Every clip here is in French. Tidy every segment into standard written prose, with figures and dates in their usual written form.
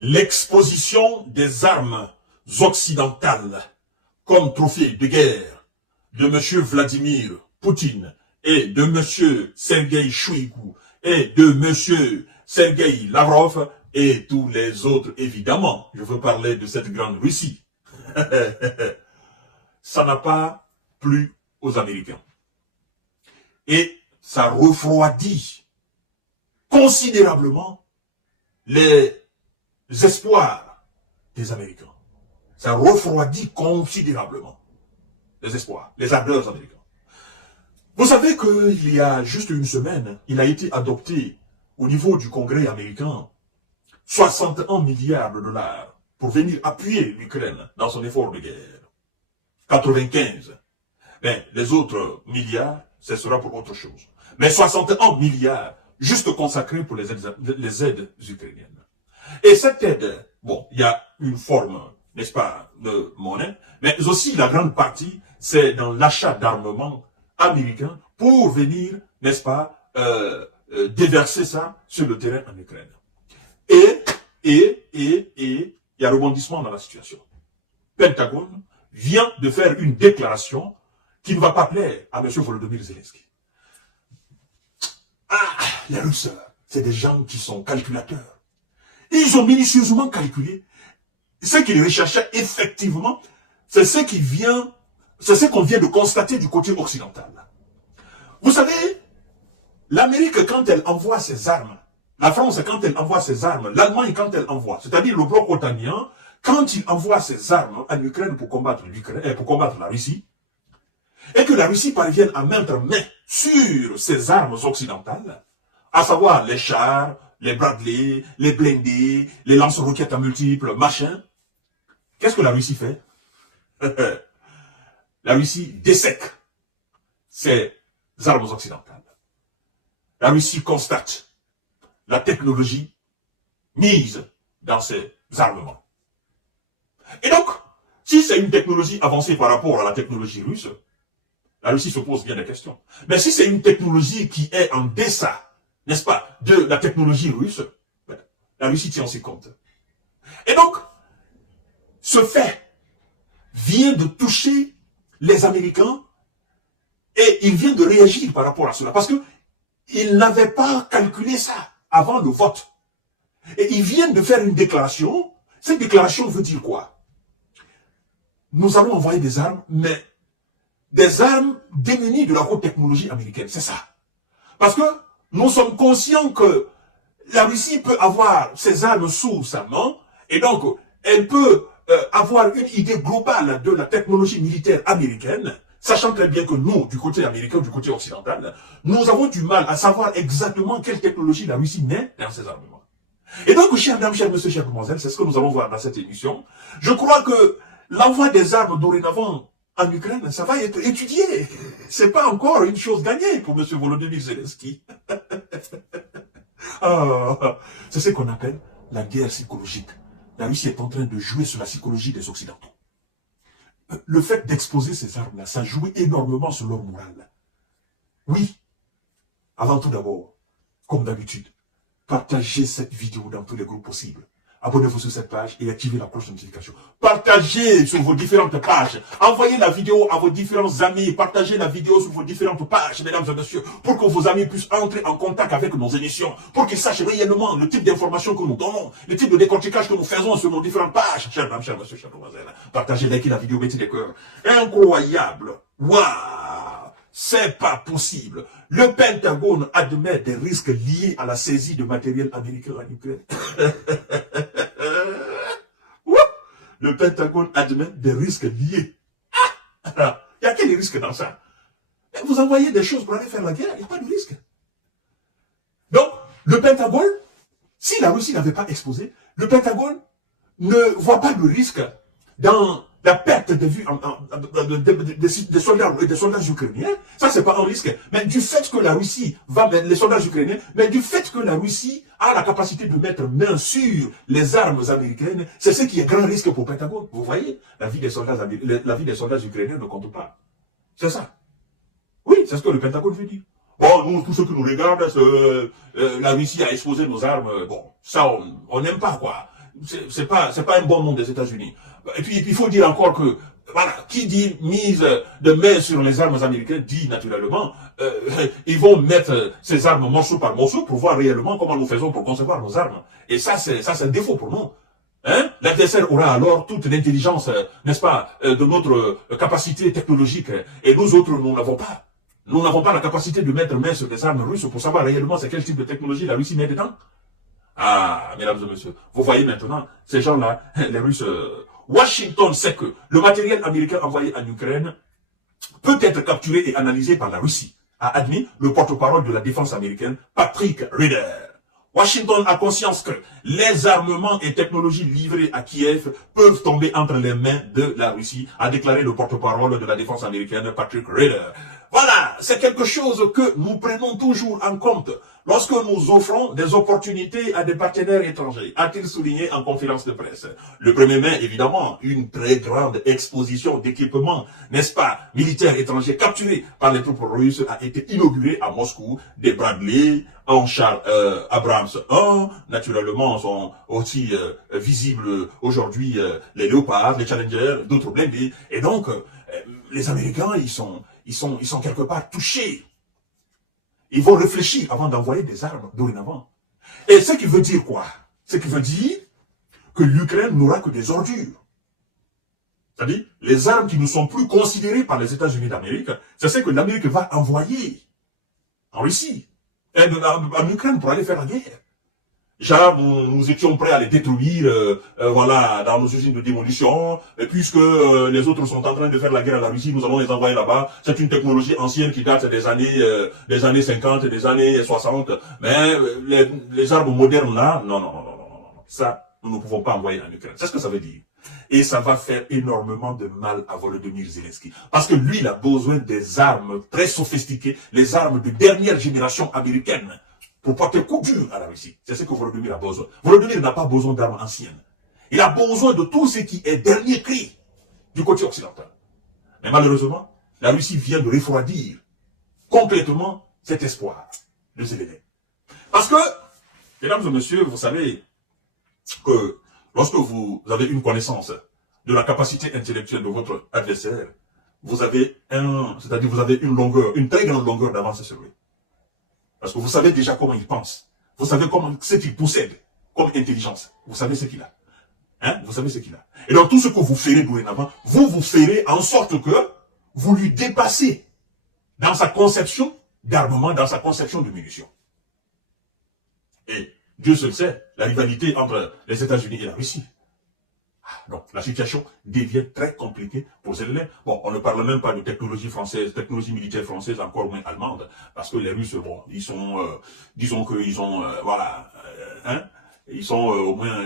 L'exposition des armes occidentales comme trophée de guerre de M. Vladimir Poutine et de M. Sergueï Shoigu et de M. Sergueï Lavrov et tous les autres, évidemment. Je veux parler de cette grande Russie. Ça n'a pas plu aux Américains. Et ça refroidit considérablement les espoirs des Américains. Ça refroidit considérablement les espoirs, les ardeurs américains. Vous savez qu'il y a juste une semaine, il a été adopté au niveau du Congrès américain 61 milliards de dollars pour venir appuyer l'Ukraine dans son effort de guerre. 95. Mais les autres milliards, ce sera pour autre chose. Mais 61 milliards juste consacrés pour les aides ukrainiennes. Et cette aide, bon, il y a une forme, n'est-ce pas, de monnaie, mais aussi la grande partie, c'est dans l'achat d'armement américain pour venir, n'est-ce pas, déverser ça sur le terrain en Ukraine. Et il y a rebondissement dans la situation. Pentagone vient de faire une déclaration qui ne va pas plaire à M. Volodymyr Zelensky. Ah, les Russes, c'est des gens qui sont calculateurs. Ils ont minutieusement calculé ce qu'ils recherchaient effectivement, c'est ce qu'on vient de constater du côté occidental. Vous savez, l'Amérique, quand elle envoie ses armes, la France, quand elle envoie ses armes, l'Allemagne, quand elle envoie, c'est-à-dire le bloc otanien, quand il envoie ses armes en Ukraine pour combattre la Russie, et que la Russie parvienne à mettre main sur ces armes occidentales, à savoir les chars, les Bradley, les blindés, les lance-roquettes à multiples, machin, qu'est-ce que la Russie fait? La Russie dessèque ces armes occidentales. La Russie constate la technologie mise dans ces armements. Et donc, si c'est une technologie avancée par rapport à la technologie russe, la Russie se pose bien des questions. Mais si c'est une technologie qui est en deçà, n'est-ce pas, de la technologie russe, la Russie tient aussi compte. Et donc, ce fait vient de toucher les Américains et ils viennent de réagir par rapport à cela. Parce qu'ils n'avaient pas calculé ça avant le vote. Et ils viennent de faire une déclaration. Cette déclaration veut dire quoi? Nous allons envoyer des armes, mais des armes démunies de la haute technologie américaine. C'est ça. Parce que nous sommes conscients que la Russie peut avoir ses armes sous sa main, et donc elle peut avoir une idée globale de la technologie militaire américaine, sachant très bien que nous, du côté américain, du côté occidental, nous avons du mal à savoir exactement quelle technologie la Russie met dans ses armements. Et donc, chers dames, chers messieurs, chers demoiselles, c'est ce que nous allons voir dans cette émission. Je crois que l'envoi des armes dorénavant en Ukraine, ça va être étudié. C'est pas encore une chose gagnée pour M. Volodymyr Zelensky. C'est ce qu'on appelle la guerre psychologique. La Russie est en train de jouer sur la psychologie des Occidentaux. Le fait d'exposer ces armes-là, ça joue énormément sur leur morale. Oui, avant tout d'abord, comme d'habitude, partagez cette vidéo dans tous les groupes possibles. Abonnez-vous sur cette page et activez la cloche de notification. Partagez sur vos différentes pages. Envoyez la vidéo à vos différents amis. Partagez la vidéo sur vos différentes pages, mesdames et messieurs, pour que vos amis puissent entrer en contact avec nos émissions, pour qu'ils sachent réellement le type d'informations que nous donnons, le type de décortiquage que nous faisons sur nos différentes pages. Chers dames, chers messieurs, chers demoiselles, partagez, likez la vidéo, mettez des cœurs. Incroyable. Waouh! C'est pas possible. Le Pentagone admet des risques liés à la saisie de matériel américain en Ukraine. Le Pentagone admet des risques liés. Il y a quel risque dans ça? Vous envoyez des choses pour aller faire la guerre, il n'y a pas de risque. Donc, le Pentagone, si la Russie n'avait pas exposé, le Pentagone ne voit pas de risque dans la perte de vue des soldats ukrainiens. Ça, c'est pas un risque. Mais du fait que la Russie va mettre les soldats ukrainiens, mais du fait que la Russie a la capacité de mettre main sur les armes américaines, c'est ce qui est grand risque pour le Pentagone. Vous voyez, la vie des soldats ukrainiens ne compte pas. C'est ça. Oui, c'est ce que le Pentagone veut dire. Bon, nous, tout ce qui nous regarde, la Russie a exposé nos armes. Bon, ça, on n'aime pas, quoi. c'est pas un bon nom des États-Unis. Et puis il faut dire encore que voilà, qui dit mise de main sur les armes américaines dit naturellement ils vont mettre ces armes morceau par morceau pour voir réellement comment nous faisons pour concevoir nos armes. Et ça c'est un défaut pour nous. Hein? L'adversaire aura alors toute l'intelligence, n'est-ce pas, de notre capacité technologique. Et nous autres, nous n'avons pas. Nous n'avons pas la capacité de mettre main sur les armes russes pour savoir réellement c'est quel type de technologie la Russie met dedans. Ah, mesdames et messieurs, vous voyez maintenant, ces gens-là, les Russes, Washington sait que le matériel américain envoyé en Ukraine peut être capturé et analysé par la Russie, a admis le porte-parole de la défense américaine, Patrick Ryder. Washington a conscience que les armements et technologies livrés à Kiev peuvent tomber entre les mains de la Russie, a déclaré le porte-parole de la défense américaine, Patrick Ryder. Voilà, c'est quelque chose que nous prenons toujours en compte lorsque nous offrons des opportunités à des partenaires étrangers, a-t-il souligné en conférence de presse. Le 1er mai, évidemment, une très grande exposition d'équipements, n'est-ce pas, militaires étrangers capturés par les troupes russes a été inaugurée à Moscou. Des Bradley, en char Abrams 1, naturellement, sont aussi visibles aujourd'hui les Léopards, les Challengers, d'autres blindés. Et donc, les Américains, ils sont quelque part touchés. Ils vont réfléchir avant d'envoyer des armes dorénavant. Et ce qui veut dire quoi? Ce qui veut dire que l'Ukraine n'aura que des ordures. C'est-à-dire, les armes qui ne sont plus considérées par les États-Unis d'Amérique, c'est ce que l'Amérique va envoyer en Russie, et en Ukraine pour aller faire la guerre. Déjà, nous étions prêts à les détruire, voilà, dans nos usines de démolition. Et puisque les autres sont en train de faire la guerre à la Russie, nous allons les envoyer là-bas. C'est une technologie ancienne qui date des années 50, des années 60. Mais les armes modernes là, non. Ça, nous ne pouvons pas envoyer en Ukraine. C'est ce que ça veut dire. Et ça va faire énormément de mal à Volodymyr Zelensky. Parce que lui, il a besoin des armes très sophistiquées, les armes de dernière génération américaine, pour porter coup dur à la Russie. C'est ce que Volodymyr a besoin. Volodymyr n'a pas besoin d'armes anciennes. Il a besoin de tout ce qui est dernier cri du côté occidental. Mais malheureusement, la Russie vient de refroidir complètement cet espoir de Zelensky. Parce que, mesdames et messieurs, vous savez que lorsque vous avez une connaissance de la capacité intellectuelle de votre adversaire, vous avez vous avez une très grande longueur d'avance sur lui. Parce que vous savez déjà comment il pense. Vous savez ce qu'il possède comme intelligence. Vous savez ce qu'il a. Hein? Vous savez ce qu'il a. Et donc tout ce que vous ferez dorénavant, vous ferez en sorte que vous lui dépassez dans sa conception d'armement, dans sa conception de munitions. Et Dieu seul sait, la rivalité entre les États-Unis et la Russie. Donc, la situation devient très compliquée pour Zelensky. Bon, on ne parle même pas de technologie française, technologie militaire française, encore moins allemande, parce que les Russes, bon, ils sont, disons qu'ils ont, voilà, ils sont au moins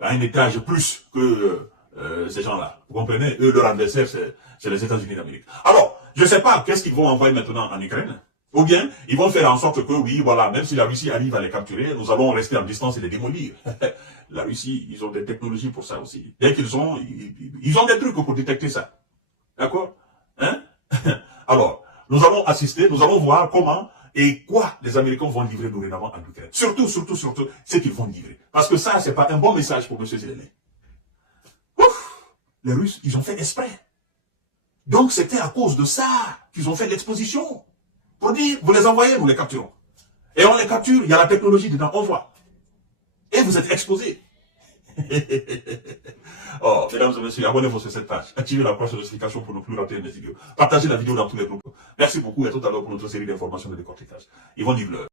à un étage plus que ces gens-là. Vous comprenez? Eux, leur adversaire, c'est les États-Unis d'Amérique. Alors, je ne sais pas qu'est-ce qu'ils vont envoyer maintenant en Ukraine. Ou bien, ils vont faire en sorte que, oui, voilà, même si la Russie arrive à les capturer, nous allons rester en distance et les démolir. La Russie, ils ont des technologies pour ça aussi. Dès qu'ils ont, ils ont des trucs pour détecter ça. D'accord? Hein? Alors, nous allons assister, nous allons voir comment et quoi les Américains vont livrer dorénavant en Ukraine. Surtout, ce qu'ils vont livrer. Parce que ça, c'est pas un bon message pour M. Zelensky. Ouf! Les Russes, ils ont fait exprès. Donc, c'était à cause de ça qu'ils ont fait l'exposition. Pour dire, vous les envoyez, nous les capturons. Et on les capture, il y a la technologie dedans, on voit. Et vous êtes exposés. Oh, mesdames et messieurs, abonnez-vous sur cette page. Activez la cloche de notification pour ne plus rater mes vidéos. Partagez la vidéo dans tous les groupes. Merci beaucoup et à tout à l'heure pour notre série d'informations de décortiquage. Yvon Livre.